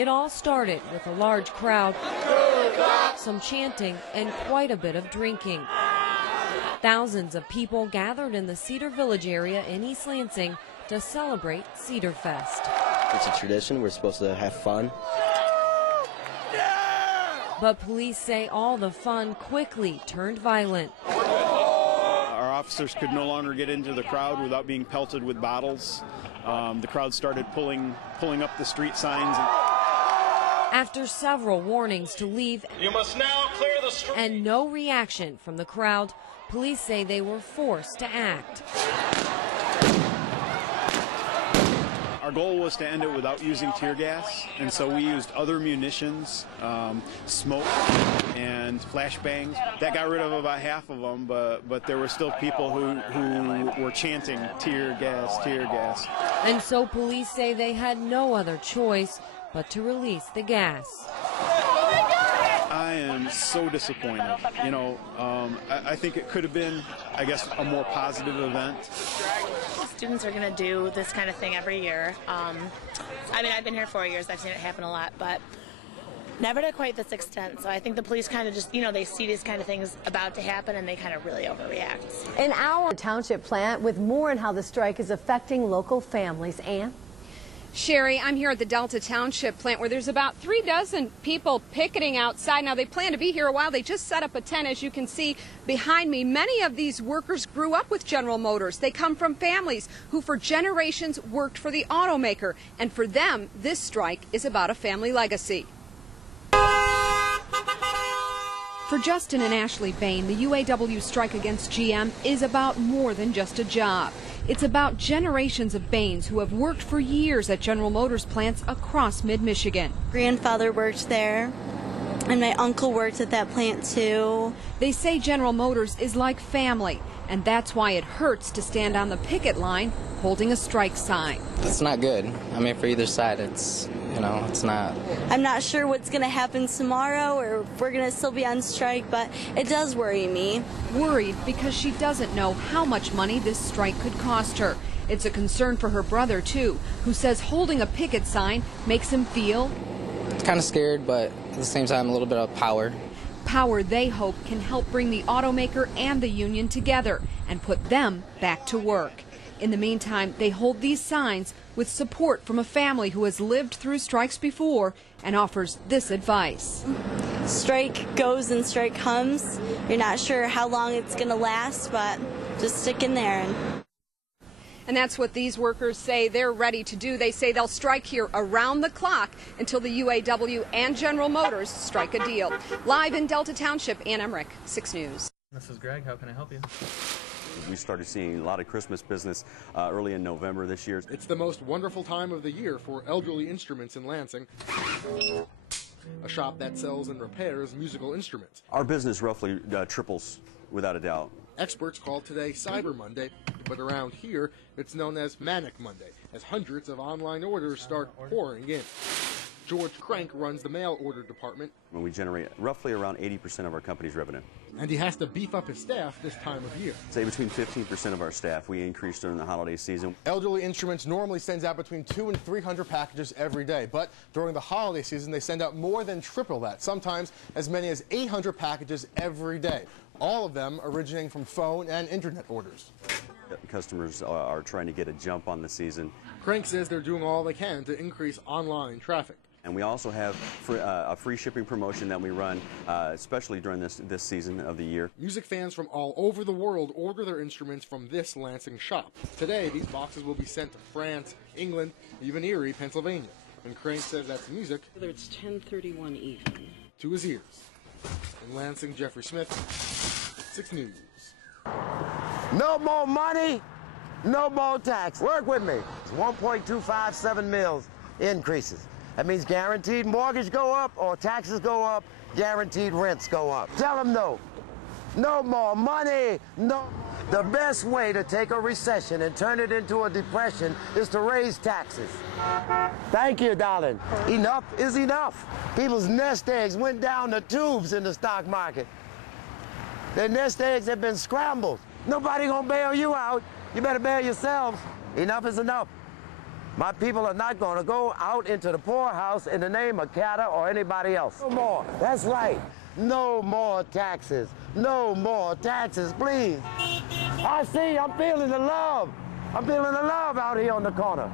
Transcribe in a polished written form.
It all started with a large crowd, some chanting, and quite a bit of drinking. Thousands of people gathered in the Cedar Village area in East Lansing to celebrate Cedar Fest. It's a tradition. We're supposed to have fun. But police say all the fun quickly turned violent. Our officers could no longer get into the crowd without being pelted with bottles. The crowd started pulling up the street signs. After several warnings to leave, you must now clear the street, and no reaction from the crowd, police say they were forced to act. Our goal was to end it without using tear gas, and so we used other munitions, smoke and flashbangs. That got rid of about half of them, but there were still people who were chanting tear gas, tear gas. And so police say they had no other choice but to release the gas. I am so disappointed. You know, I think it could have been, I guess, a more positive event. Students are going to do this kind of thing every year. I mean, I've been here 4 years. I've seen it happen a lot, but never to quite this extent. So I think the police kind of just, you know, they see these kind of things about to happen and they kind of really overreact. In our township plant with more on how the strike is affecting local families. Ann? Sherry, I'm here at the Delta Township plant where there's about 3 dozen people picketing outside. Now, they plan to be here a while. They just set up a tent, as you can see behind me. Many of these workers grew up with General Motors. They come from families who for generations worked for the automaker. And for them, this strike is about a family legacy. For Justin and Ashley Bain, the UAW strike against GM is about more than just a job. It's about generations of Bains who have worked for years at General Motors plants across mid-Michigan. Grandfather worked there, and my uncle worked at that plant too. They say General Motors is like family, and that's why it hurts to stand on the picket line holding a strike sign. It's not good. I mean, for either side, it's not. I'm not sure what's going to happen tomorrow or if we're going to still be on strike, but it does worry me. Worried because she doesn't know how much money this strike could cost her. It's a concern for her brother, too, who says holding a picket sign makes him feel kind of scared, but at the same time, a little bit of power. Power they hope can help bring the automaker and the union together and put them back to work. In the meantime, they hold these signs with support from a family who has lived through strikes before and offers this advice. Strike goes and strike comes. You're not sure how long it's going to last, but just stick in there. And that's what these workers say they're ready to do. They say they'll strike here around the clock until the UAW and General Motors strike a deal. Live in Delta Township, Ann Emmerich, 6 News. This is Greg. How can I help you? We started seeing a lot of Christmas business early in November this year. It's the most wonderful time of the year for Elderly Instruments in Lansing, a shop that sells and repairs musical instruments. Our business roughly triples, without a doubt. Experts call today Cyber Monday, but around here it's known as Manic Monday, as hundreds of online orders start pouring in. George Crank runs the mail order department. When we generate roughly around 80% of our company's revenue. And he has to beef up his staff this time of year. Say between 15% of our staff we increase during the holiday season. Elderly Instruments normally sends out between 200 and 300 packages every day, but during the holiday season they send out more than triple that, sometimes as many as 800 packages every day. All of them originating from phone and internet orders. Customers are trying to get a jump on the season. Crank says they're doing all they can to increase online traffic. And we also have a free shipping promotion that we run, especially during this season of the year. Music fans from all over the world order their instruments from this Lansing shop. Today, these boxes will be sent to France, England, even Erie, Pennsylvania. And Crank says that's music. It's 10:31 evening. To his ears. In Lansing, Jeffrey Smith, 6 News. No more money, no more tax. Work with me. It's 1.257 mils increases. That means guaranteed mortgage go up or taxes go up, guaranteed rents go up. Tell them no. No more money, no. The best way to take a recession and turn it into a depression is to raise taxes. Thank you, darling. Enough is enough. People's nest eggs went down the tubes in the stock market. Their nest eggs have been scrambled. Nobody gonna bail you out. You better bail yourselves. Enough is enough. My people are not going to go out into the poorhouse in the name of Cata or anybody else. No more. That's right. No more taxes. No more taxes, please. I see, I'm feeling the love. I'm feeling the love out here on the corner.